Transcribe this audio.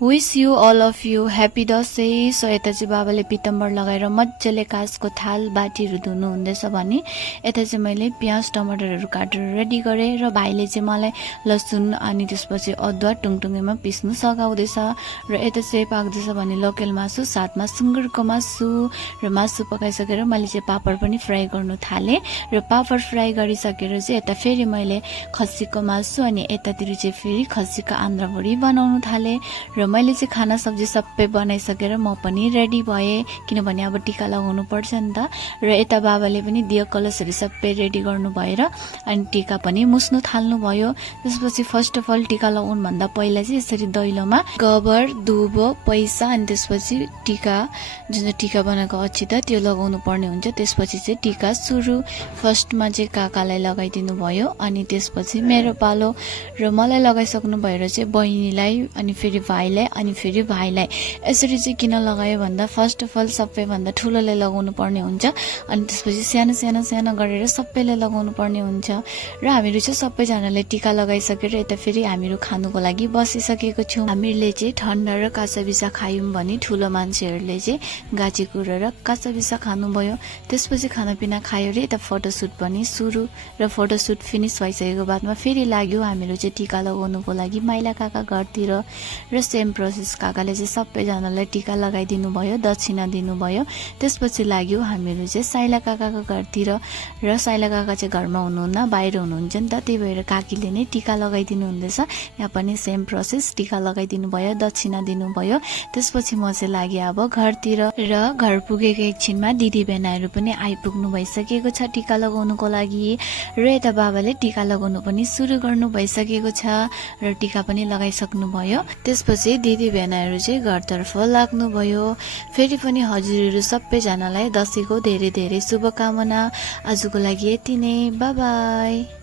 Wish you all of you happy Dashain. सो यता चाहिँ बाबाले पितम्बर लगाएर मजाले काँचको थाल बाटीहरू धुनु हुँदैछ भने यता चाहिँ मैले प्याज टमाटरहरू काटेर रेडी गरेँ र भाइले चाहिँ मलाई लसुन अनि त्यसपछि अदुवा टुङटुङेमा पिस्नु सघाउँदैछ र यता चाहिँ पाक्दैछ भने लोकल मासु साथमा सुँगुरको मासु र मासु पकाइसकेर मैले चाहिँ पापड पनि फ्राई गर्नु थालेँ र पापड फ्राई गरिसकेर चाहिँ यता फेरि मैले खसीको मासु अनि यतातिर चाहिँ फेरि खसीको आन्द्राभुडी बनाउनु थालेँ र मैले चाहिँ खाना सब्जी सबै बनाइसकेर म पनि रेडी भएँ किनभने अब टिका लगाउनु पर्छ नि त। र यता बाबाले पनि दियो कलशहरू सबै रेडी गर्नु भएर अनि टिका पनि मुस्नु थाल्नु भयो। त्यसपछि फर्स्ट अफ अल टिका लगाउनु भन्दा पहिला चाहिँ यसरी दैलोमा गोबर दुबो पैसा अनि त्यसपछि टिका जुन चाहिँ टिका बनाएको अक्षता त्यो लगाउनु पर्ने हुन्छ। त्यसपछि चाहिँ टिका सुरु फर्स्टमा चाहिँ काकालाई लगाइदिनु भयो अनि त्यसपछि मेरो पालो र मलाई लगाइसक्नु भएर चाहिँ बहिनीलाई अनि फेरि भाइलाई अनि फेरि भाइलाई। यसरी चाहिँ किन लगायो भन्दा फर्स्ट अफ अल सबैभन्दा ठुलोले लगाउनु पर्ने हुन्छ अनि त्यसपछि सानो सानो सानो गरेर सबैले लगाउनु पर्ने हुन्छ। र हामीहरू चाहिँ सबैजनाले टिका लगाइसकेर यता फेरि हामीहरू खानुको लागि बसिसकेको छौँ। हामीहरूले चाहिँ ठन्डा र काँचा बिसा खायौँ भने ठुलो मान्छेहरूले चाहिँ गाजीकुरो र काँचा बिसा खानुभयो। त्यसपछि खानापिना खायो रे यता फोटोसुट पनि सुरु र फोटोसुट फिनिस भइसकेको बादमा फेरि लाग्यो हामीहरू चाहिँ टिका लगाउनुको लागि माइला काका घरतिर र सेम प्रोसेस काकाले चाहिँ सबैजनालाई टिका लगाइदिनु भयो दक्षिणा दिनुभयो। त्यसपछि लाग्यो हामीहरू चाहिँ साइला काकाको घरतिर र साइला काका चाहिँ घरमा हुनुहुन्न बाहिर हुनुहुन्छ नि त त्यही भएर काकीले नै टिका लगाइदिनु हुँदैछ। यहाँ पनि सेम प्रोसेस टिका लगाइदिनु भयो दक्षिणा दिनुभयो। त्यसपछि म चाहिँ लागेँ अब घरतिर र घर पुगेको एकछिनमा दिदी बहिनीहरू पनि आइपुग्नु भइसकेको छ टिका लगाउनुको लागि र यता बाबाले टिका लगाउनु पनि सुरु गर्नु भइसकेको छ र टिका पनि लगाइसक्नु भयो। त्यसपछि दिदी बहिनीहरू चाहिँ घरतर्फ लाग्नुभयो। फेरि पनि हजुरहरू सबैजनालाई दसैँको धेरै धेरै शुभकामना। आजको लागि यति नै, बाइ बाइ।